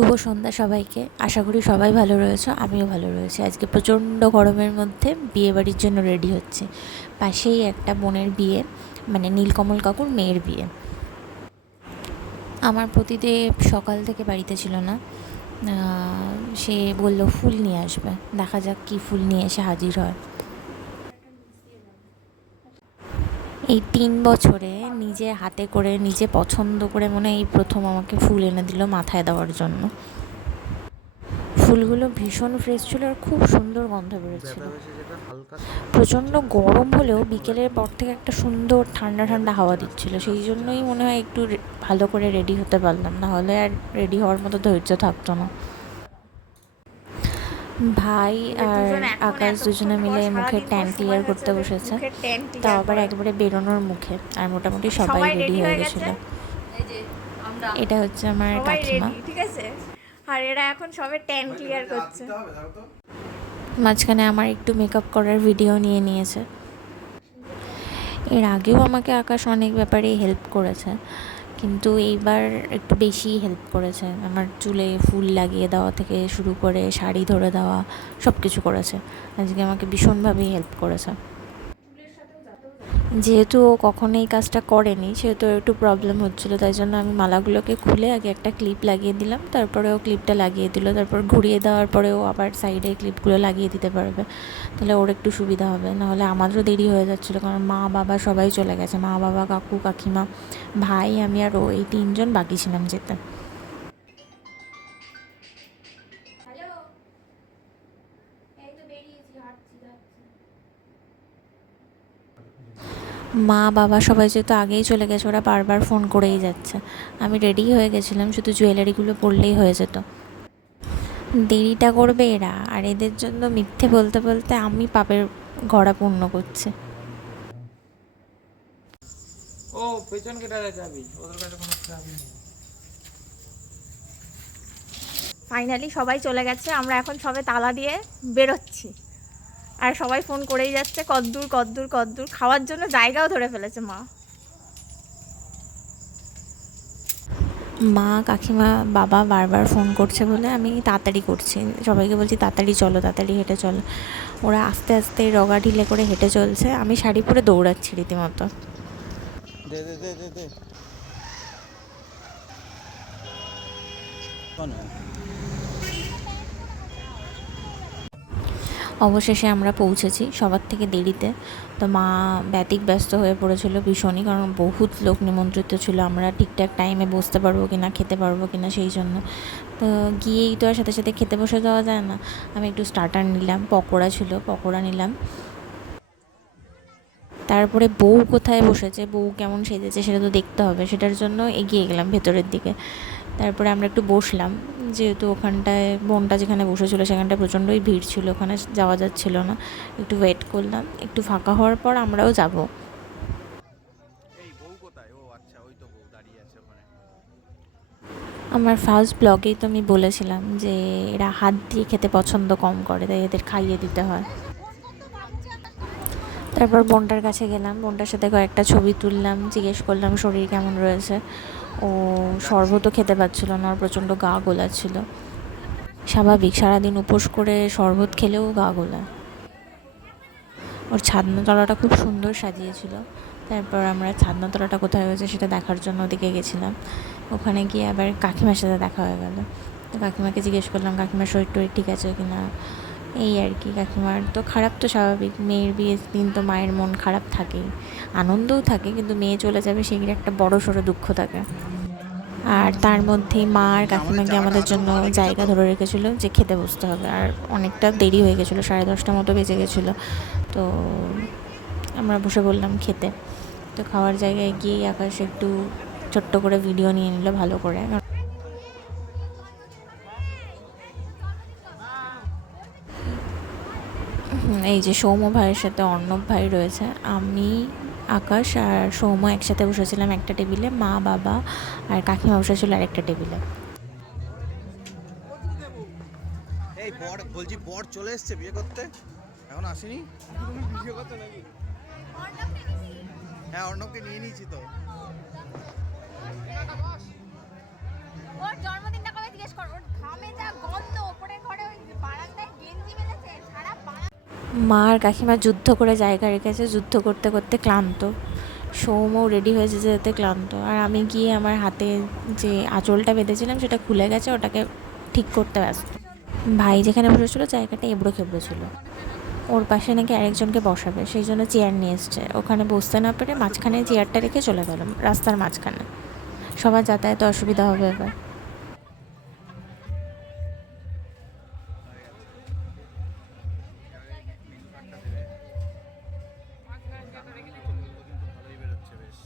শুভ সন্ধ্যা সবাইকে। আশা করি সবাই ভালো রয়েছো, আমিও ভালো রয়েছি। আজকে প্রচণ্ড গরমের মধ্যে বিয়েবাড়ির জন্য রেডি হচ্ছে। পাশেই একটা বোনের বিয়ে, মানে নীলকমল কাকুর মেয়ের বিয়ে। আমার প্রতিদেব সকাল থেকে বাড়িতে ছিল না। সে বলল ফুল নিয়ে আসবে, দেখা যাক কী ফুল নিয়ে এসে হাজির হয়। এই 3 বছরে নিজে হাতে করে নিজে পছন্দ করে মনে হয় এই প্রথম আমাকে ফুল এনে দিল মাথায় দেওয়ার জন্য। ফুলগুলো ভীষণ ফ্রেশ ছিল আর খুব সুন্দর গন্ধ বেরোচ্ছিল। প্রচণ্ড গরম হলেও বিকেলের পর থেকে একটা সুন্দর ঠান্ডা ঠান্ডা হাওয়া দিচ্ছিল, সেই জন্যই মনে হয় একটু ভালো করে রেডি হতে পারলাম, না হলে আর রেডি হওয়ার মতো ধৈর্য থাকতো না। ভাই আর আকাশ দুজনে মিলে মুখের ট্যান ক্লিয়ার করতে বসেছে, তাও আবার একবারে বেরোনোর মুখে। আর মোটামুটি সবাই রেডি হয়ে গেছিলো। এটা হচ্ছে আমার কাকিমা, ঠিক আছে। আর এরা এখন সবে ট্যান ক্লিয়ার করছে। মাঝখানে আমার একটু মেকআপ করার ভিডিও নিয়ে নিয়েছে। এর আগেও আমাকে আকাশ অনেক ব্যাপারেই হেল্প করেছে, কিন্তু এইবার একটু বেশিই হেল্প করেছে। আমার চুলে ফুল লাগিয়ে দেওয়া থেকে শুরু করে শাড়ি ধরে দেওয়া সব কিছু করেছে। আজকে আমাকে ভীষণভাবেই হেল্প করেছে। যেহেতু ও কখনো এই কাজটা করেনি, সেহেতু একটু প্রবলেম হচ্ছিলো, তাই জন্য আমি মালাগুলোকে খুলে আগে একটা ক্লিপ লাগিয়ে দিলাম, তারপরে ও ক্লিপটা লাগিয়ে দিল। তারপর ঘুরিয়ে দেওয়ার পরে ও আবার সাইডে ক্লিপগুলো লাগিয়ে দিতে পারবে, তাহলে ওর একটু সুবিধা হবে। নাহলে আমাদেরও দেরি হয়ে যাচ্ছিলো, কারণ মা বাবা সবাই চলে গেছে। মা বাবা, কাকু কাকিমা, ভাই, আমি আর ও, এই 3 জন বাকি ছিলাম যেতে। মা বাবা সবাই যেহেতু আগেই চলে গেছে, ওরা বারবার ফোন করেই যাচ্ছে। আমি রেডি হয়ে গেছিলাম, শুধু জুয়েলারিগুলো পরলেই হয়ে যেত। দেরিটা করবে এরা, আর এদের জন্য মিথ্যে বলতে বলতে আমি পাপের গড়া পূর্ণ করছি। ও পেছন কেটে যাবি, ওদের কাছে কোনো চাবি নেই। ফাইনালি সবাই চলে গেছে, আমরা এখন সবে তালা দিয়ে বেরোচ্ছি। আর সবাই ফোন করেই যাচ্ছে কদ্দূর কদ্দূর কদ্দূর। খাওয়ার জন্য জায়গাও ধরে ফেলেছে মা। মা, কাকিমা, বাবা বারবার ফোন করছে বলে আমি তাড়াতাড়ি করছি, সবাইকে বলছি তাড়াতাড়ি চলো, তাড়াতাড়ি হেঁটে চলো। ওরা আস্তে আস্তে রগা ঢিলে করে হেঁটে চলছে, আমি শাড়ি পরে দৌড়াচ্ছি রীতিমতো। দে দে দে দে দে অবশেষে আমরা পৌঁছেছি সবার থেকে দেরিতে। তো মা ব্যস্ত হয়ে পড়েছিল ভীষণই, কারণ বহুত লোক নিমন্ত্রিত ছিল। আমরা ঠিকঠাক টাইমে বসতে পারবো কি না, খেতে পারবো কি না, সেই জন্য। তো গিয়েই তো আর সাথে সাথে খেতে বসে যাওয়া যায় না। আমি একটু স্টার্টার নিলাম, পকোড়া ছিল, পকোড়া নিলাম। তারপরে বউ কোথায় বসেছে, বউ কেমন সেজেছে সেটা তো দেখতে হবে, সেটার জন্য এগিয়ে গেলাম ভেতরের দিকে। তারপরে আমরা একটু বসলাম, যেহেতু ওখানটায় বোনটা যেখানে বসেছিল সেখানটায় প্রচণ্ডই ভিড় ছিল, ওখানে যাওয়া যাচ্ছিল না। একটু ওয়েট করলাম, একটু ফাঁকা হওয়ার পর আমরাও যাব। আমার ফার্স্ট ব্লগেই তো আমি বলেছিলাম যে এরা হাত দিয়ে খেতে পছন্দ কম করে, তাই এদের খাইয়ে দিতে হয়। তারপর বোনটার কাছে গেলাম, বোনটার সাথে কয়েকটা ছবি তুললাম, জিজ্ঞেস করলাম শরীর কেমন রয়েছে। ও শরবতও খেতে পারছিল না, ওর প্রচণ্ড গা গোলাচ্ছিল। স্বাভাবিক, সারাদিন উপোস করে শরবত খেলেও গা গোলায়। ওর ছাদনাতলাটা খুব সুন্দর সাজিয়েছিল। তারপর আমরা ছাদনাতলাটা কোথায় হয়েছে সেটা দেখার জন্য ওদিকে গেছিলাম। ওখানে গিয়ে আবার কাকিমার সাথে দেখা হয়ে গেল। তো কাকিমাকে জিজ্ঞেস করলাম কাকিমার শরীর টরীর ঠিক আছে কি না, এই আর কি। কাকিমার তো খারাপ তো স্বাভাবিক, মেয়ের বিয়ের দিন তো মায়ের মন খারাপ থাকেই, আনন্দও থাকে, কিন্তু মেয়ে চলে যাবে সেই একটা বড় সড়ো দুঃখ থাকে। আর তার মধ্যেই মা আর কাকিমাকে আমাদের জন্য জায়গা ধরে রেখেছিল যে খেতে বসতে হবে। আর অনেকটা দেরি হয়ে গেছিলো, 10:30 মতো বেজে গেছিলো। তো আমরা বসে বললাম খেতে। তো খাওয়ার জায়গায় গিয়েই আকাশ একটু ছোট্ট করে ভিডিও নিয়ে নিল ভালো করে। এই যে সৌম্য ভাইয়ের সাথে অর্ণব ভাই রয়েছে, আমি, আকাশ আর সৌম্য একসাথে বসেছিলাম একটা টেবিলে, মা বাবা আর কাকিমা বসেছিল আরেকটা টেবিলে। এই বলছি বর চলে এসছে বিয়ে করতে, এখন আসেনি। বিয়ে করতে নাকি? হ্যাঁ, অর্ণবকে নিয়ে নিয়েছি তো। ওর জন্মদিনটা কবে জিজ্ঞেস কর, মা আর কাকিমা যুদ্ধ করে জায়গা রেখেছে, যুদ্ধ করতে করতে ক্লান্ত। সৌমও রেডি হয়েছে যেতে ক্লান্ত, আর আমি গিয়ে আমার হাতে যে আঁচলটা বেঁধেছিলাম সেটা খুলে গেছে, ওটাকে ঠিক করতে ব্যস্ত। ভাই যেখানে বসেছিল জায়গাটা এবড়ো খেবড়ো ছিল, ওর পাশে নাকি আরেকজনকে বসাবে, সেই জন্য চেয়ার নিয়ে এসছে। ওখানে বসতে না পেরে মাঝখানে চেয়ারটা রেখে চলে গেলাম, রাস্তার মাঝখানে। সবার যাতায়াতে অসুবিধা হবে এবার। ভালোই বেরোচ্ছে বেশ,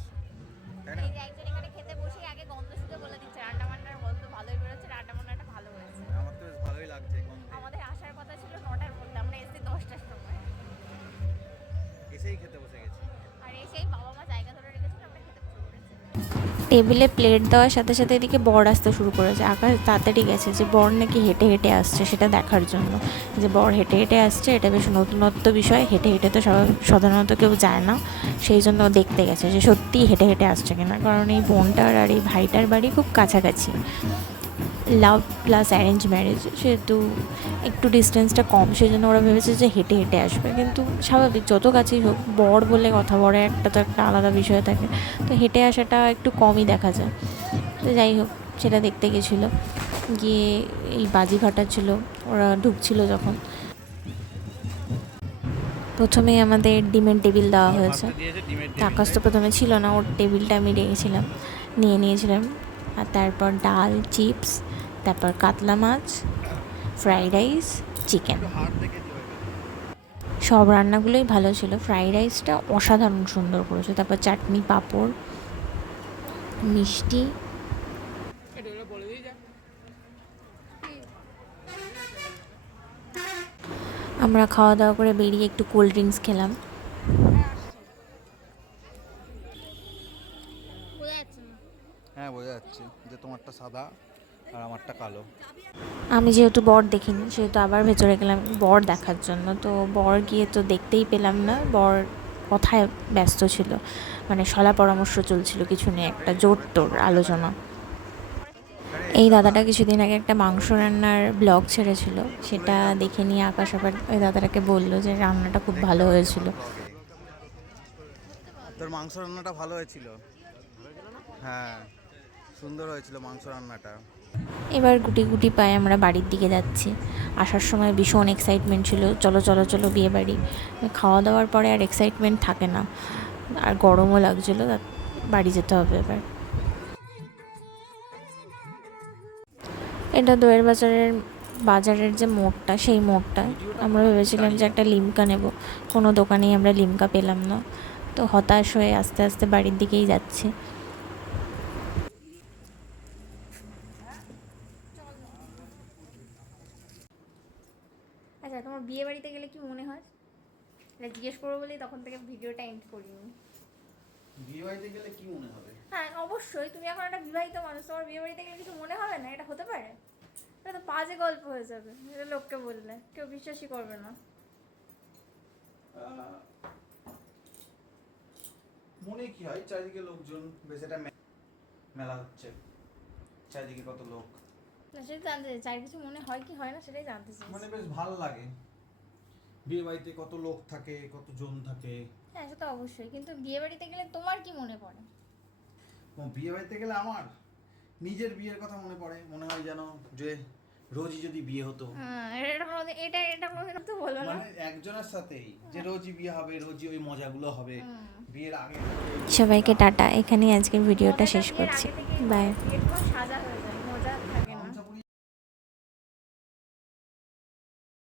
তাই না? এই যে একজন এখানে খেতে বসে আগে গন্ধ শুকে বলে দিচ্ছে রান্না বান্নার গন্ধ ভালোই বেরোচ্ছে, রান্না বান্নাটা ভালো হয়েছে। আমার তো বেশ ভালোই লাগছে গন্ধে। আমাদের আসার কথা ছিল 9টার মধ্যে, আমরা এসেছি 10টার সময়। এসেই খেতে বসে গেছি। আর এসেই বাবা মা জায়গা ধরে রেখেছিল, আমরা খেতে বসে পড়েছি। টেবিলে প্লেট দেওয়ার সাথে সাথে এদিকে বর আসতে শুরু করেছে। আকাশ তাড়াতাড়ি গেছে যে বর নাকি হেঁটে হেঁটে আসছে সেটা দেখার জন্য, যে বর হেঁটে হেঁটে আসছে, এটা বেশ নতুনত্ব বিষয়। হেঁটে হেঁটে তো সাধারণত কেউ যায় না, সেই জন্য ও দেখতে গেছে যে সত্যিই হেঁটে হেঁটে আসছে কিনা, কারণ এই বোনটার আর এই ভাইটার বাড়ি খুব কাছাকাছি। লাভ প্লাস অ্যারেঞ্জ ম্যারেজ, সেহেতু একটু ডিস্টেন্সটা কম, সেই জন্য ওরা ভেবেছে যে হেঁটে হেঁটে আসবে। কিন্তু স্বাভাবিক, যত কাছেই হোক বর বলে কথা, বড় একটা তো একটা আলাদা বিষয় থাকে, তো হেঁটে আসাটা একটু কমই দেখা যায়। তো যাই হোক, সেটা দেখতে গেছিলো। গিয়ে এই বাজি ফাটাচ্ছিল, ওরা ঢুকছিল যখন। প্রথমে আমাদের ডিমের টেবিল দেওয়া হয়েছে। আকাশ তো প্রথমে ছিল না, ওর টেবিলটা আমি রেখেছিলাম, নিয়েছিলাম। আর তারপর ডাল, চিপস, তারপর কাতলা মাছ, ফ্রাইড রাইস, চিকেন। সব রান্নাগুলোই ভালো ছিল, ফ্রাইড রাইসটা অসাধারণ সুন্দর করেছে। তারপর চাটনি, পাঁপড়, মিষ্টি। আমরা খাওয়া দাওয়া করে বেরিয়ে একটু কোল্ড ড্রিঙ্কস খেলাম। হ্যাঁ বোঝা যাচ্ছে যে তোমারটা সাদা আর আমারটা কালো। আমি যেহেতু বর দেখিনি, সেহেতু আবার ভেতরে গেলাম বর দেখার জন্য। তো বর গিয়ে তো দেখতেই পেলাম না, বর কথায় ব্যস্ত ছিল, মানে শলা পরামর্শ চলছিল কিছু নিয়ে, একটা জোর তোর আলোচনা। এই দাদাটা কিছুদিন আগে একটা মাংস রান্নার ব্লগ ছেড়েছিল, সেটা দেখে নিয়ে আকাশ আবার ওই দাদাটাকে বললো যে রান্নাটা খুব ভালো হয়েছিল। তোর মাংস রান্নাটা ভালো হয়েছিল। হ্যাঁ সুন্দর হয়েছিল মাংস রান্নাটা। এবার গুটি গুটি পায়ে আমরা বাড়ির দিকে যাচ্ছি। আসার সময় ভীষণ এক্সাইটমেন্ট ছিল, চলো চলো চলো বিয়ে বাড়ি। খাওয়া দাওয়ার পরে আর এক্সাইটমেন্ট থাকে না, আর গরমও লাগছিলো, বাড়ি যেতে হবে এবার। এটা দোয়ের বাজারের যে মোড়টা, সেই মোড়টা। আমরা ভেবেছিলাম যে একটা লিমকা নেব, কোনো দোকানেই আমরা লিমকা পেলাম না, তো হতাশ হয়ে আস্তে আস্তে বাড়ির দিকেই যাচ্ছি। আচ্ছা, তোমার বিয়ে বাড়িতে গেলে কি মনে হয়? এটা জিজ্ঞেস করবো বলেই তখন থেকে ভিডিওটা এন্ড করিনি। বিয়ে বাড়িতে গেলে কি মনে হবে? হ্যাঁ অবশ্যই, তুমি এখন একটা বিবাহিত মানুষ, তোমার বিয়ে বাড়িতে গেলে কিছু মনে হবে না? এটা হতে পারে? এটা তো বাজে গল্প হয়ে যাবে, এটা লোককে বললে কেউ বিশ্বাসই করবে না। মনে কি হয়, চারিদিকে লোকজন, বেশ এটা মেলা হচ্ছে, চারিদিকে কত লোক, না সেটা জানতে চাই, চাই কিছু মনে হয় কি হয় না সেটাই জানতে চাই। মানে বেশ ভালো লাগে। বিয়ে বাড়িতে কত লোক থাকে, কত জন থাকে। হ্যাঁ সেটা অবশ্যই, কিন্তু বিয়ে বাড়িতে গেলে তোমার কি মনে পড়ে? বিয়ে বাড়িতে গেলে আমার নিজের বিয়ের কথা মনে পড়ে, মনে হয় যেন যে রোজই যদি বিয়ে হতো। এটা কোনোদিন তো বলো না, মানে একজনের সাথেই যে রোজই বিয়ে হবে, রোজই ওই মজাগুলো হবে বিয়ের আগে। সবাইকে টাটা, এখানেই আজকের ভিডিওটা শেষ করছি। বাই। এরপর সাজানো